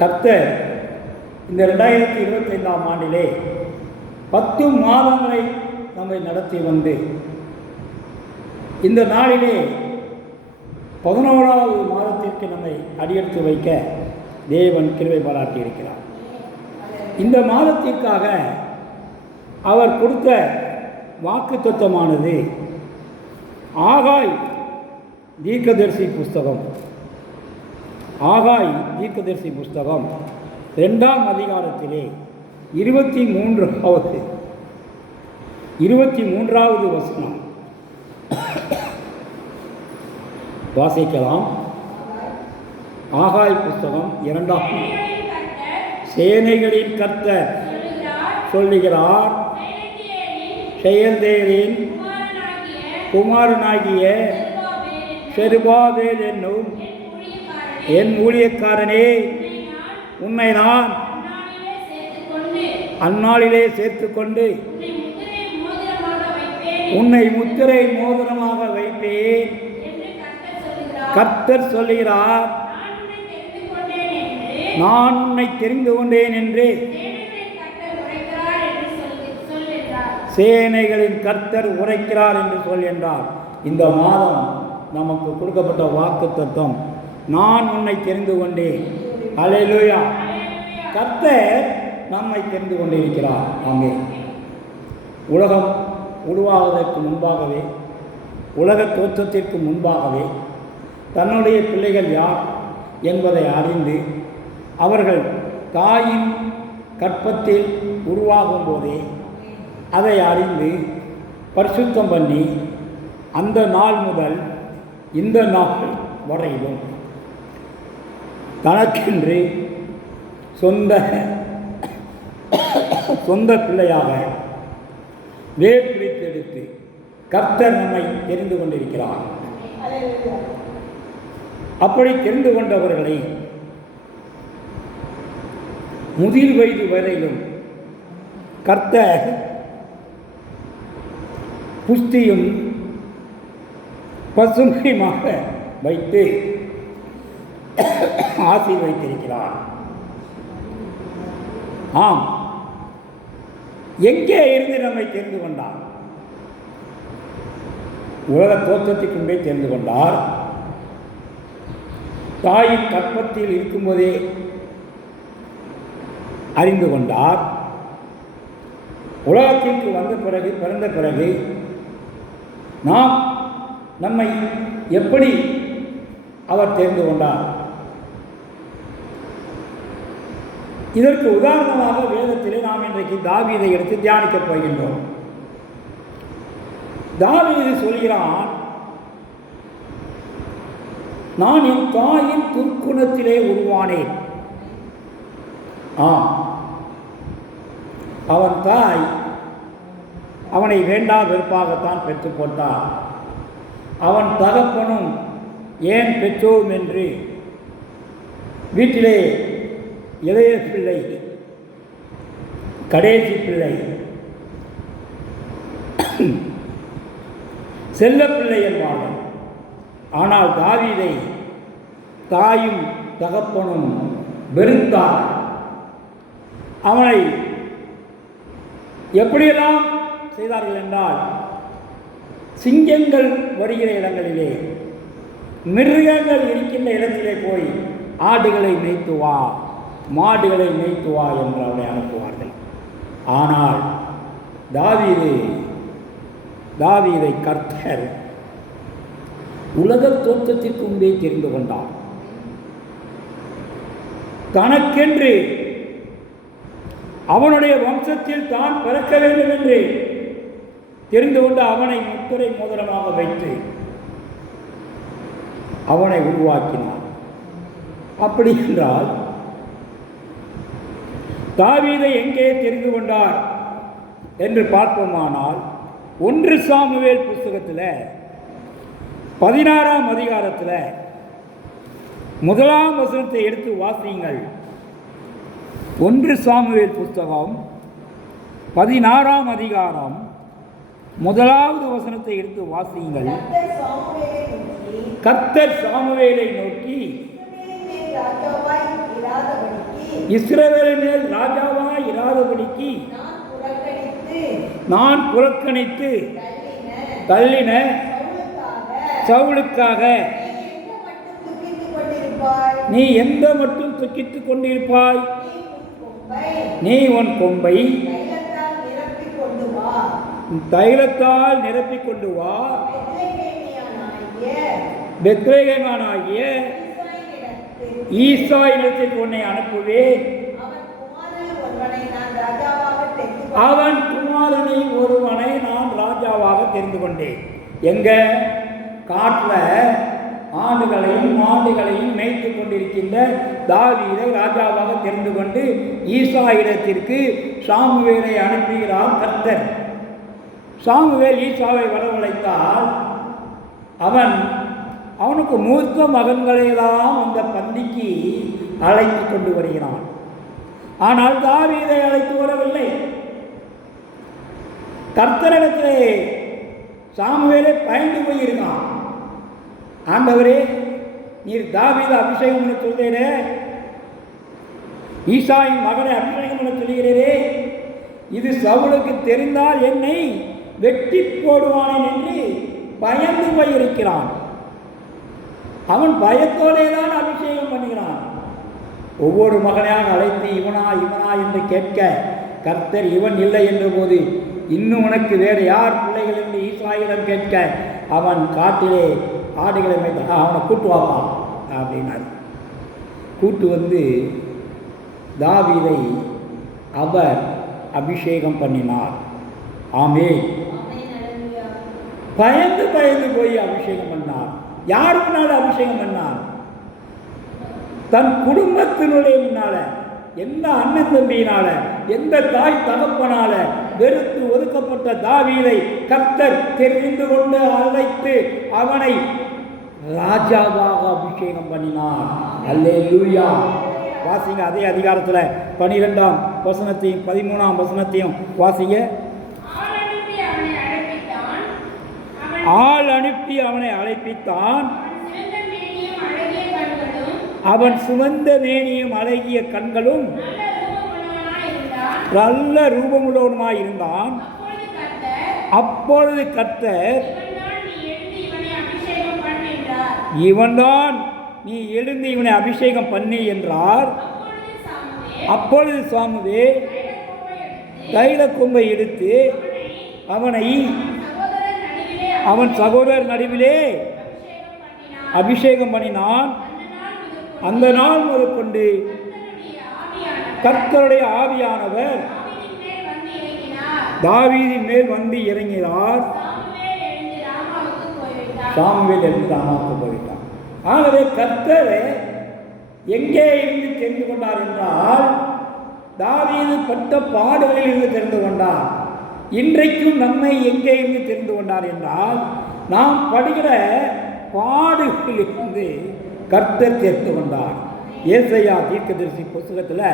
கர்த்தர் இந்த 2025ஆம் ஆண்டிலே 10 மாதங்களை நம்மை நடத்தி வந்து இந்த நாளிலே 11வது மாதத்திற்கு நம்மை அடியெடுத்து வைக்க தேவன் கிருபை பாராட்டி இருக்கிறார். இந்த மாதத்திற்காக அவர் கொடுத்த வாக்குத்தத்தமானது ஆகாய் தீர்க்கதரிசி புஸ்தகம் 2ஆம் அதிகாரத்திலே 23வது வசனம் வாசிக்கலாம். ஆகாய் புஸ்தகம் 2ஆம் சேனைகளின் கர்த்தர் சொல்லுகிறார், செயல்தேரின் குமாரனாகிய செருபாபேல் என்னும் என் ஊழியக்காரனே, உன்னை நான் அந்நாளிலே சேர்த்துக்கொண்டு உன்னை முத்திரை மோதிரமாக வைப்பேன். கர்த்தர் சொல்லுகிறார், நான் உன்னை தெரிந்து கொண்டேன் என்று சேனைகளின் கர்த்தர் உரைக்கிறார் என்று சொல் என்றார். இந்த மாதம் நமக்கு கொடுக்கப்பட்ட வாக்குத்தத்தம், நான் உன்னை தெரிந்து கொண்டேன். அல்லேலூயா. கர்த்தர் நம்மை தெரிந்து கொண்டிருக்கிறார். அங்கே உலகம் உருவாவதற்கு முன்பாகவே, உலக தோற்றத்திற்கு முன்பாகவே தன்னுடைய பிள்ளைகள் யார் என்பதை அறிந்து அவர்கள் தாயின் கற்பத்தில் உருவாகும் போதே அதை அறிந்து பரிசுத்தம் பண்ணி அந்த நாள் முதல் இந்த நாள் வரையிலும் தனக்கென்று சொந்த பிள்ளையாக வேர் பிடித்தெடுத்து கர்த்தர் நம்மை தெரிந்து கொண்டிருக்கிறார். அப்படி தெரிந்து கொண்டவர்களை முதிர் வயது வரையிலும் கர்த்தர் புஷ்டியும் பசுமையுமாக வைத்து ஆசீர்வதித்திருக்கிறார். ஆம், எங்கே இருந்து நம்மை தெரிந்து கொண்டார்? உலக தோற்றத்துக்கு முன்பே தெரிந்து கொண்டார். தாயின் கற்பத்தில் இருக்கும்போதே அறிந்து கொண்டார். உலகத்திற்கு வந்த பிறகு, பிறந்த பிறகு நாம் நம்மை எப்படி அவர் தெரிந்து கொண்டார்? இதற்கு உதாரணமாக வேதத்திலே நாம் இன்றைக்கு தாவீதை எடுத்து தியானிக்கப் போகின்றோம். தாவீது சொல்கிறான், நான் என் தாயின் துர்க்குணத்திலே உருவானேன். ஆம், அவன் தாய் அவனை வேண்டா வெறுப்பாகத்தான் பெற்று போட்டார். அவன் தகப்பனும் ஏன் பெற்றோம் என்று வீட்டிலே இளைய பிள்ளை, கடைசி பிள்ளை, செல்ல பிள்ளை என்பார்கள். ஆனால் தாவீதை தாயும் தகப்பனும் வெறுத்தார். அவனை எப்படியெல்லாம் செய்தார்கள் என்றால், சிங்கங்கள் வருகிற இடங்களிலே, மிருகங்கள் இருக்கின்ற இடத்திலே போய் ஆடுகளை மேய்த்து வா, மாடுகளை மேய்த்து வா என்று அவனை அனுப்புவார்கள். ஆனால் தாவீதை கர்த்தர் உலக தோற்றத்திற்கு முன்பே தெரிந்து கொண்டார். தனக்கென்று அவனுடைய வம்சத்தில் தான் பிறக்க வேண்டும் என்று தெரிந்து கொண்டு அவனை முத்திரை மோதிரமாக வைத்து அவனை உருவாக்கினார். அப்படி என்றால் தாவீதை எங்கே தெரிந்து கொண்டார் என்று பார்ப்போமானால், 1 சாமுவேல் புஸ்தகத்தில் 16ஆம் அதிகாரத்தில் 1ஆம் வசனத்தை எடுத்து வாசியுங்கள். 1 சாமுவேல் புஸ்தகம் 16ஆம் அதிகாரம் 1வது வசனத்தை எடுத்து வாசியுங்கள். கர்த்தர் சாமுவேலை நோக்கி இஸ்ரவேலின் மேல் ராஜாவாய் இராதபடிக்கு நான் புறக்கணித்து தள்ளின சவுலுக்காக நீ எந்த மட்டும் துக்கித்துக் கொண்டிருப்பாய்? நீ உன் கொம்பை தைலத்தால் நிரப்பிக் கொண்டு வா. பெத்லகேமானாகிய ஈசாயினிடத்தில் உன்னை அனுப்புவேன். அவன் குமாரனை ஒருவனை நான் ராஜாவாக தெரிந்து கொண்டேன். எங்க காட்டில் ஆடுகளையும் மாடுகளையும் மேய்த்து கொண்டிருக்கின்ற தாவீதை ராஜாவாக தெரிந்து கொண்டு ஈசாயிடத்திற்கு சாமுவேலை அனுப்புகிறார் கர்த்தர். சாமுவேல் ஈசாவை வரவழைத்தால் அவனுக்கு மூத்த மகன்களையெல்லாம் அந்த பந்திக்கு அழைத்து கொண்டு வருகிறான். ஆனால் தாவீதை அழைத்து வரவில்லை. கர்த்தரிடத்திலே சாமுவேலை பயந்து போயிருக்கான். ஆண்டவரே, நீர் தாவீதை அபிஷேகம் பண்ண சொல்கிறே, ஈசாயின் மகனை அபிஷேகம் பண்ண சொல்கிறீரே, இது சவுலுக்கு தெரிந்தால் என்னை வெட்டி போடுவானேன் என்று பயந்து போயிருக்கிறான். அவன் பயத்தோடே தான் அபிஷேகம் பண்ணுகிறான். ஒவ்வொரு மகனையாக அழைத்து இவனா இவனா என்று கேட்க கர்த்தர் இவன் இல்லை என்ற போது இன்னும் உனக்கு வேறு யார் பிள்ளைகள் என்று ஈசாயிடம் கேட்க அவன் காட்டிலே ஆடுகளை மேய்த்த அவனை கூட்டு வாப்பான் அப்படின்னார். கூட்டு வந்து தாவீதை அவர் அபிஷேகம் பண்ணினார். ஆமென். பயந்து பயந்து போய் அபிஷேகம் பண்ணார். யார் முன்னால அபிஷேகம் பண்ணார்? தன் குடும்பத்தினுடைய முன்னால. எந்த அண்ணன் தம்பியினால, எந்த தாய் தகப்பனால வெறுத்து ஒதுக்கப்பட்ட தாவீதை கர்த்தர் தெரிந்து கொண்டு அழைத்து அவனை ராஜாவாக அபிஷேகம் பண்ணினார். அல்லேலூயா. வாசிங்க அதே அதிகாரத்தில் 12ஆம் வசனத்தையும் 13ஆம் வசனத்தையும் வாசிங்க. ஆள் அனுப்பி அவனை அழைப்பித்தான். அவன் சுமந்த மேனியும் அழகிய கண்களும் நல்ல ரூபமுள்ளவனுமாய் இருந்தான். அப்பொழுது கர்த்தர், இவன்தான் நீ எழுந்து இவனை அபிஷேகம் பண்ணி என்றார். அப்பொழுது சாமுவேல் தைல கொம்பை எடுத்து அவனை அவன் சகோதரர் நடுவிலே அபிஷேகம் பண்ணினான். அந்த நாள் முதற்கொண்டு கர்த்தருடைய ஆவியானவர் தாவீதின் மேல் வந்து இறங்கினார். சாமுவேல் எழுந்து ராமாவுக்கு போய்விட்டான். ஆகவே கர்த்தர் எங்கே இருந்து தெரிந்து கொண்டார் என்றால் தாவீது பட்ட பாடுகளில் இருந்து தெரிந்து கொண்டார். இன்றைக்கும் நம்மை எங்கே இருந்து தெரிந்து கொண்டார் என்றால் நாம் படுகிற பாடுகளிலிருந்து கர்த்தர் தெரிந்து கொண்டார். ஏசாயா தீர்க்கதரிசி புத்தகத்தில்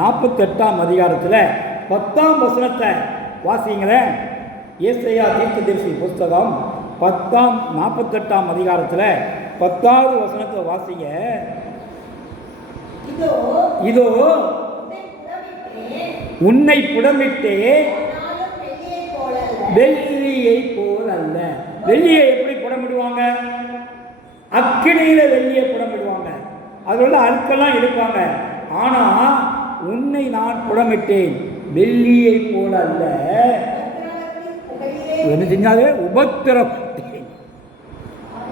48ஆம் அதிகாரத்தில் 10ஆம் வசனத்தை வாசிங்களேன். ஏசாயா தீர்க்கதரிசி புத்தகம் 48ஆம் அதிகாரத்தில் 10வது வசனத்தை வாசிங்க. இதோ உன்னை புடமிட்டே வெள்ளியை போல் அல்ல. வெள்ளியை எப்படி புடமிடுவாங்க? அக்கினியில வெள்ளியை புடமிடுவாங்க. அதோட அழுக்கெல்லாம் எடுப்பாங்க. ஆனா உன்னை நான் புடமிட்டேன் வெள்ளியை போல அல்ல. என்ன செஞ்சாலே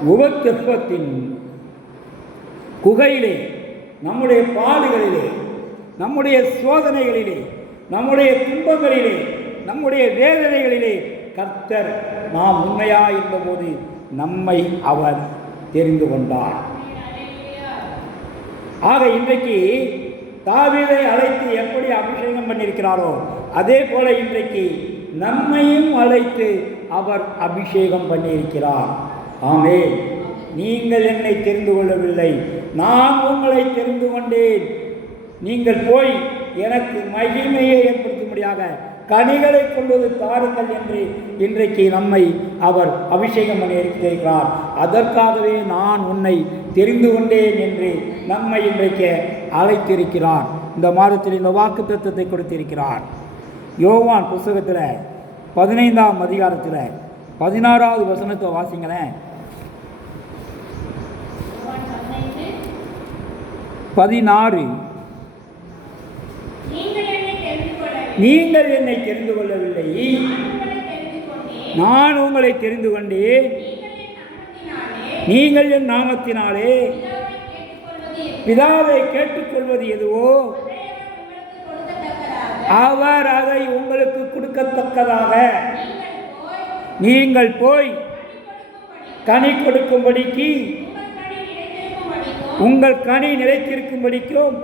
உபத்திரவத்தின் குகையிலே, நம்முடைய பாடுகளிலே, நம்முடைய சோதனைகளிலே, நம்முடைய துன்பங்களிலே, நம்முடைய வேதனைகளிலே கர்த்தர் நாம் உண்மையாக இருந்தபோது நம்மை அவர் தெரிந்து கொண்டார். ஆக இன்றைக்கு தாவீதை அழைத்து எப்படி அபிஷேகம் பண்ணியிருக்கிறாரோ அதே போல இன்றைக்கு நம்மையும் அழைத்து அவர் அபிஷேகம் பண்ணியிருக்கிறார். ஆமென். நீங்கள் என்னை தெரிந்து கொள்ளவில்லை, நான் உங்களை தெரிந்து கொண்டேன். நீங்கள் போய் எனக்கு மகிமையை ஏற்படுத்தும்படியாக கனிகளை கொள்வது தாருங்கள் என்று இன்றைக்கு நம்மை அவர் அபிஷேகம் பண்ணி இருக்கிறார். அதற்காகவே நான் உன்னை தெரிந்து கொண்டேன் என்று நம்மை இன்றைக்கு அழைத்திருக்கிறார். இந்த மாதத்தில் இந்த வாக்கு தத்துவத்தை கொடுத்திருக்கிறார். யோவான் புஸ்தகத்தில் 15ஆம் அதிகாரத்தில் 16வது வசனத்தை வாசிங்களேன். 16 நீங்கள் என்னை தெரிந்து கொள்ளவில்லை, நான் உங்களை தெரிந்து கொண்டேன். நீங்கள் என் நாமத்தினாலே பிதாவை கேட்டுக்கொள்வது எதுவோ அவர் அதை உங்களுக்கு கொடுக்கத்தக்கதாக நீங்கள் போய் கனி கொடுக்கும்படிக்கு, உங்கள் கனி நிலைத்திருக்கும்படிக்கும்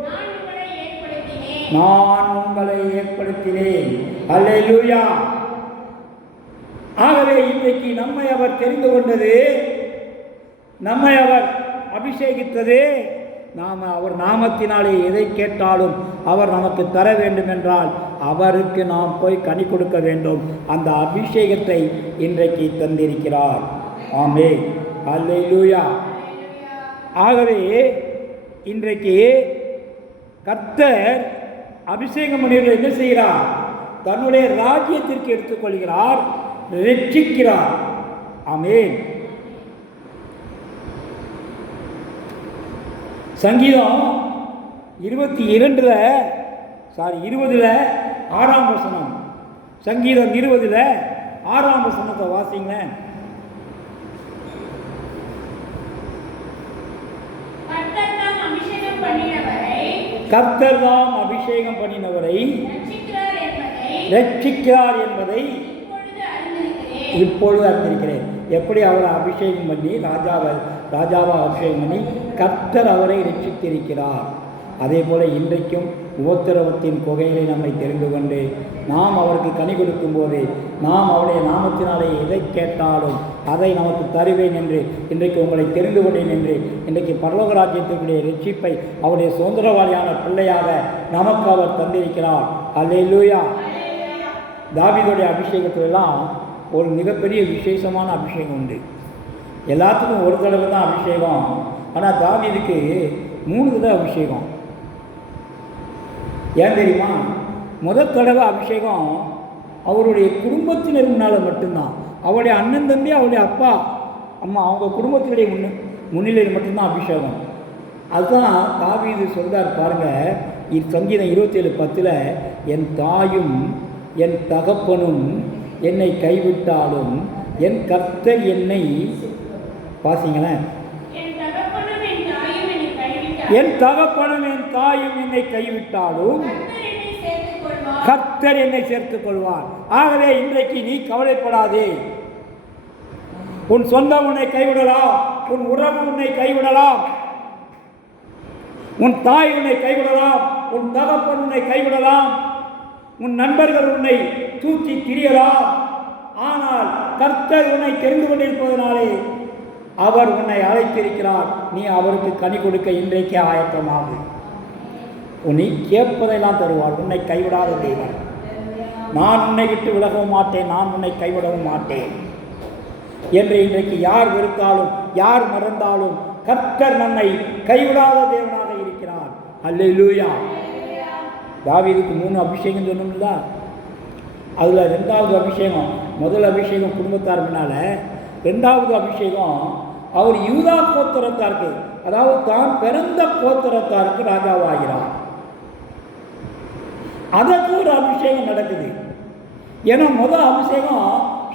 நான் உங்களை ஏற்படுத்தினேன். அல்லேலூயா. ஆகவே இன்றைக்கு நம்மை அவர் தெரிந்து கொண்டது, நம்மை அவர் அபிஷேகித்தது, நாம் அவர் நாமத்தினாலே எதை கேட்டாலும் அவர் நமக்கு தர வேண்டும் என்றால் அவருக்கு நாம் போய் கனி கொடுக்க வேண்டும். அந்த அபிஷேகத்தை இன்றைக்கு தந்திருக்கிறார். ஆமென். அல்லேலூயா. ஆகவே இன்றைக்கு கர்த்தர் அபிஷேகம் பண்ணியவர்கள் என்ன செய்கிறார்? தன்னுடைய ராஜ்யத்திற்கு எடுத்துக்கொள்கிறார், ரட்சிக்கிறார். ஆமென். சங்கீதம் 20 6ஆம் வசனம். சங்கீதம் 20 6ஆம் வசனத்தை வாசிங்க. கர்த்தர் தாம் அபிஷேகம் பண்ணினவரை ரட்சிக்கிறார் என்பதை இப்பொழுது அறிந்திருக்கிறேன். எப்படி அவரை அபிஷேகம் பண்ணி ராஜாவை அபிஷேகம் பண்ணி கர்த்தர் அவரை ரட்சித்திருக்கிறார். அதே போல இன்றைக்கும் உபத்திரவத்தின் குகைகளை நம்மை தெரிந்து கொண்டு நாம் அவருக்கு கனி கொடுக்கும் போது நாம் அவருடைய நாமத்தினாலே எதை கேட்டாலும் அதை நமக்கு தருவேன் என்று இன்றைக்கு உங்களை தெரிந்து கொண்டேன் என்று இன்றைக்கு பரலோக ராஜ்யத்தினுடைய ரட்சிப்பை அவருடைய சுதந்திரவாளியான பிள்ளையாக நமக்கு அவர் தந்திருக்கிறார். அல்லேலூயா. தாவீதுடைய அபிஷேகத்திலெல்லாம் ஒரு மிகப்பெரிய விசேஷமான அபிஷேகம் உண்டு. எல்லாத்துக்கும் ஒரு தடவை தான் அபிஷேகம். ஆனால் தாவீதுக்கு 3 தடவை அபிஷேகம். ஏன் தெரியுமா? முதல் தடவை அபிஷேகம் அவருடைய குடும்பத்தினர் முன்னால் மட்டும்தான். அவருடைய அண்ணன் தம்பி, அவருடைய அப்பா அம்மா, அவங்க குடும்பத்தினுடைய முன்னிலையில் மட்டும்தான் அபிஷேகம். அதுதான் தாவீது சொல்கிறார் பாருங்கள். சங்கீதம் 27:10 என் தாயும் என் தகப்பனும் என்னை கைவிட்டாலும் என் கர்த்தர் என்னை வாசிங்களேன். என் தகப்பனும் என் தாயும் என்னை கைவிட்டாலும் கர்த்தர் என்னை சேர்த்துக் கொள்வார். ஆகவே இன்றைக்கு நீ கவலைப்படாதே. உன் சொந்தம் உன்னை கைவிடலாம், உன் உறவு உன்னை கைவிடலாம், உன் தாய் உன்னை கைவிடலாம், உன் தகப்பன் உன்னை கைவிடலாம், உன் நண்பர்கள் உன்னை தூக்கி திரியலாம். ஆனால் கர்த்தர் உன்னை தெரிந்து கொண்டிருப்பதனாலே அவர் உன்னை அழைத்திருக்கிறார். நீ அவருக்கு கனி கொடுக்க இன்றைக்கே ஆயத்தமாகு. உன்னை கேட்பதையெல்லாம் தருவார். உன்னை கைவிடாத தேவன். நான் உன்னை விட்டு விலகவும் மாட்டேன், நான் உன்னை கைவிடவும் மாட்டேன் என்று இன்றைக்கு யார் வெறுத்தாலும் யார் மறந்தாலும் கர்த்தர் நம்மை கைவிடாத தேவனாக இருக்கிறார். அல்லேலூயா. தாவீதுக்கு 3 அபிஷேகம் சொன்னோம்ல, அதில் 2வது அபிஷேகம், முதல் அபிஷேகம் குடும்பத்தார் முன்னால், 2வது அபிஷேகம் அவர் யூதா கோத்திரத்தாருக்கு, அதாவது தான் பிறந்த கோத்திரத்தாருக்கு ராஜாவாகிறார். அதற்கு ஒரு அபிஷேகம் நடக்குது. ஏன்னா முதல் அபிஷேகம்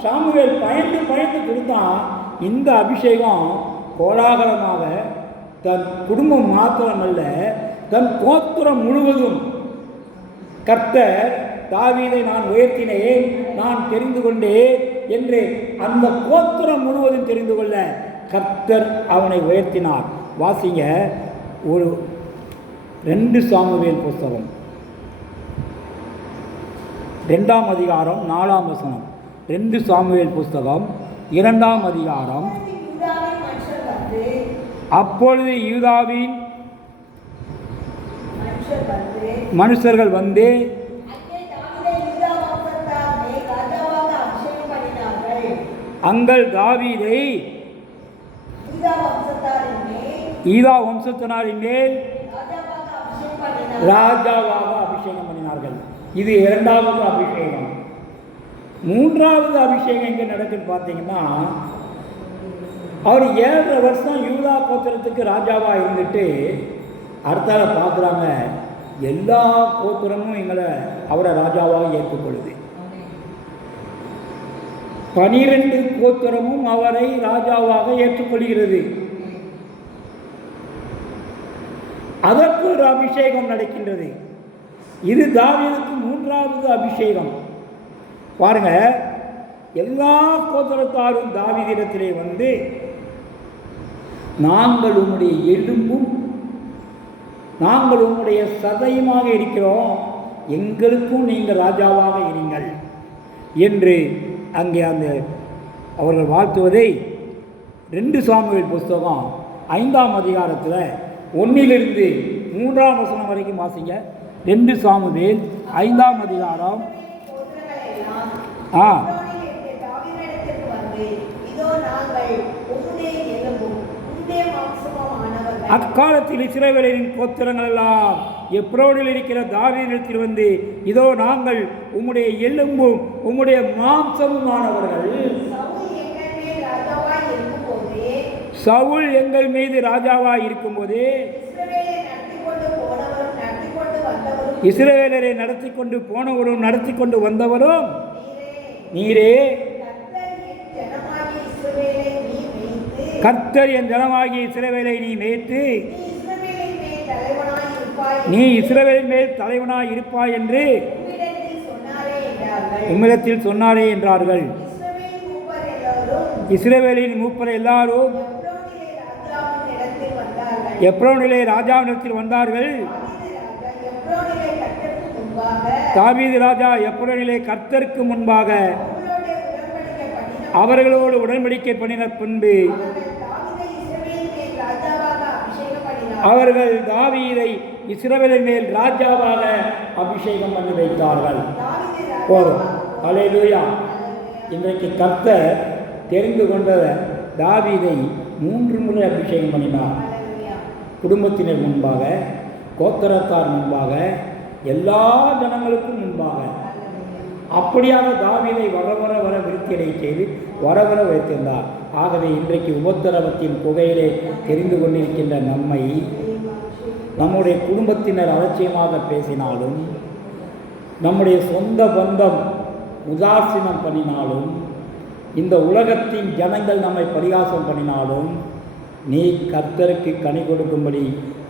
சாமுவேல் பயந்து கொடுத்தான். இந்த அபிஷேகம் கோலாகலமாக தன் குடும்பம் மாத்திரமல்ல, தன் கோத்திரம் முழுவதும் கர்த்தர் தாவீதை நான் உயர்த்தினேன், நான் தெரிந்து கொண்டேன் என்று அந்த கோத்திரம் முழுவதும் தெரிந்து கொள்ள கர்த்தர் அவனை உயர்த்தினார். வாசிங்க, ஒரு 2 சாமுவேல் புஸ்தகம் 2ஆம் அதிகாரம் 4ஆம் வசனம். 2 சாமுவேல் புஸ்தகம் 2ஆம் அதிகாரம். அப்பொழுது யூதாவின் மனுஷர்கள் வந்து அங்கள் தாவீதை ஈதா வம்சத்தினாரின் மேல் ராஜாவாக அபிஷேகம் பண்ணினார்கள். இது இரண்டாவது அபிஷேகம். மூன்றாவது அபிஷேகம் எங்கே நடக்குன்னு பார்த்தீங்கன்னா, அவர் 7.5 வருஷம் யூதா கோத்திரத்துக்கு ராஜாவாக இருந்துட்டு அடுத்தால பார்க்குறாங்க, எல்லா கோத்திரமும் அவரை ராஜாவாக ஏற்றுக்கொள்ளுது. 12 கோத்திரமும் அவரை ராஜாவாக ஏற்றுக்கொள்கிறது. அதற்கு ஒரு அபிஷேகம் நடக்கின்றது. இது தாவீதுக்கு மூன்றாவது அபிஷேகம். பாருங்க, எல்லா கோத்திரத்தாரும் தாவீதிடத்திலே வந்து, நாங்கள் உம்முடைய எலும்பும் நாங்கள் உம்முடைய சதையுமாக இருக்கிறோம், எங்களுக்கும் நீங்கள் ராஜாவாக இருங்கள் என்று அங்கே அவர்கள் வாழ்த்துவதை 2 சாமுவேல் புஸ்தகம் 5ஆம் அதிகாரத்தில் 1 to 3 வரைக்கும் வாசிங்க. 2 சாமுவேல் 5ஆம் அதிகாரம். அக்காலத்தில் இஸ்ரவேலின் கோத்திரங்கள் எல்லாம் எப்ரோனில் இருக்கிற தாவீதிடத்தில் வந்து, இதோ நாங்கள் உம்முடைய எலும்பும் உம்முடைய மாம்சமுமானவர்கள், சவுல் எங்கள் மீது ராஜாவாய் இருக்கும்போதே இஸ்ரவேலரை நடத்தி கொண்டு போனவரும் நடத்தி கொண்டு வந்தவரும் நீரே. கர்த்தர் என் ஜனமாகிய இஸ்ரவேலை நீ மேய்த்து நீ இஸ்ரவேலின் மேல் தலைவனாய் இருப்பாய் என்று உம்மிடத்தில் சொன்னாரே என்றார்கள். இஸ்ரவேலின் மூப்பர் எல்லாரும் எப்ரோனிலே ராஜாவினிடத்தில் வந்தார்கள். தாவீது ராஜா எப்ரோனிலே கர்த்தருக்கு முன்பாக அவர்களோடு உடன்படிக்கை பண்ணின பின்பு அவர்கள் தாவீதை இஸ்ரவேலின் மேல் ராஜாவாக அபிஷேகம் பண்ணி வைத்தார்கள். போதும். அல்லேலூயா. இன்றைக்கு கர்த்தர் தெரிந்து கொண்ட தாவீதை 3 முறை அபிஷேகம் பண்ணினார். குடும்பத்தினர் முன்பாக, கோத்திரத்தார் முன்பாக, எல்லா ஜனங்களுக்கும் முன்பாக. அப்படியாக தாவீதை வர விருத்தியடை செய்து வர வைத்திருந்தார். ஆகவே இன்றைக்கு உபத்திரவத்தின் புகையிலே தெரிந்து கொண்டிருக்கின்ற நம்மை நம்முடைய குடும்பத்தினர் அலட்சியமாக பேசினாலும், நம்முடைய சொந்த பந்தம் உதாசீனம் பண்ணினாலும், இந்த உலகத்தின் ஜனங்கள் நம்மை பரிகாசம் பண்ணினாலும், நீ கர்த்தருக்கு கனி கொடுக்கும்படி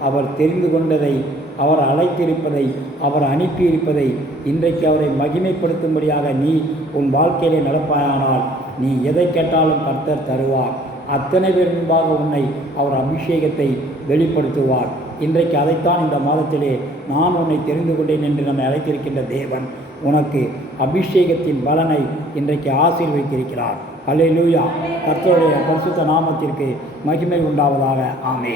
அவர் தெரிந்து கொண்டதை, அவர் அழைத்திருப்பதை, அவர் அனுப்பியிருப்பதை, இன்றைக்கு அவரை மகிமைப்படுத்தும்படியாக நீ உன் வாழ்க்கையிலே நடப்பாயானால் நீ எதை கேட்டாலும் கர்த்தர் தருவார். அத்தனை பேர் முன்பாக உன்னை அவர் அபிஷேகத்தை வெளிப்படுத்துவார். இன்றைக்கு அதைத்தான் இந்த மாதத்திலே நான் உன்னை தெரிந்து கொண்டேன் என்று நம்மை அழைத்திருக்கின்ற தேவன் உனக்கு அபிஷேகத்தின் பலனை இன்றைக்கு ஆசீர்வதித்திருக்கிறார். அல்லேலூயா. கர்த்தருடைய பரிசுத்த நாமத்திற்கு மகிமை உண்டாவதாக. ஆமென்.